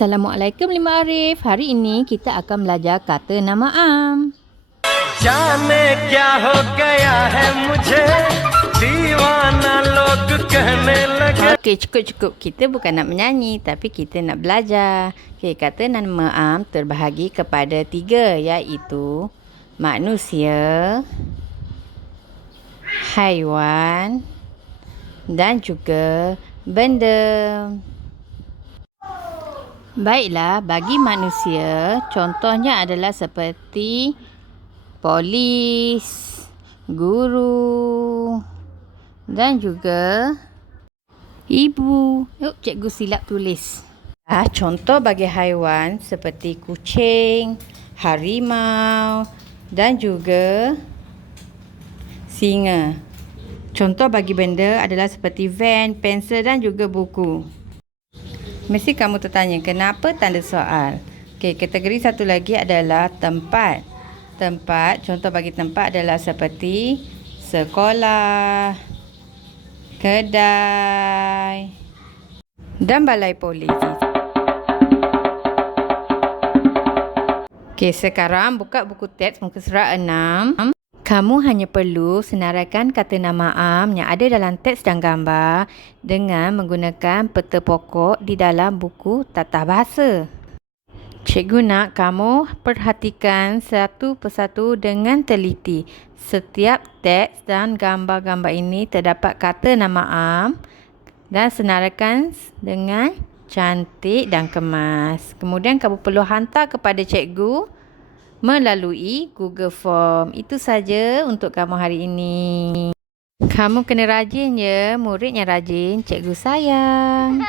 Assalamualaikum Lima Arif. Hari ini kita akan belajar kata nama am. जाने क्या हो गया है मुझे दीवाना लोग कहने लगे. Okey, cukup. Kita bukan nak menyanyi tapi kita nak belajar. Okey, kata nama am terbahagi kepada 3 iaitu manusia, haiwan dan juga benda. Baiklah, bagi manusia, contohnya adalah seperti polis, guru dan juga ibu. Cikgu silap tulis. Contoh bagi haiwan seperti kucing, harimau dan juga singa. Contoh bagi benda adalah seperti van, pensel dan juga buku. Mesti kamu tertanya, kenapa tanda soal? Okey, kategori satu lagi adalah tempat. Tempat, contoh bagi tempat adalah seperti sekolah, kedai dan balai polis. Okey, sekarang buka buku teks muka surat 6. Kamu hanya perlu senaraikan kata nama am yang ada dalam teks dan gambar dengan menggunakan peta pokok di dalam buku tata bahasa. Cikgu nak kamu perhatikan satu persatu dengan teliti. Setiap teks dan gambar-gambar ini terdapat kata nama am dan senaraikan dengan cantik dan kemas. Kemudian kamu perlu hantar kepada cikgu melalui Google Form. Itu saja untuk kamu hari ini. Kamu kena rajin ya, murid yang rajin, cikgu sayang.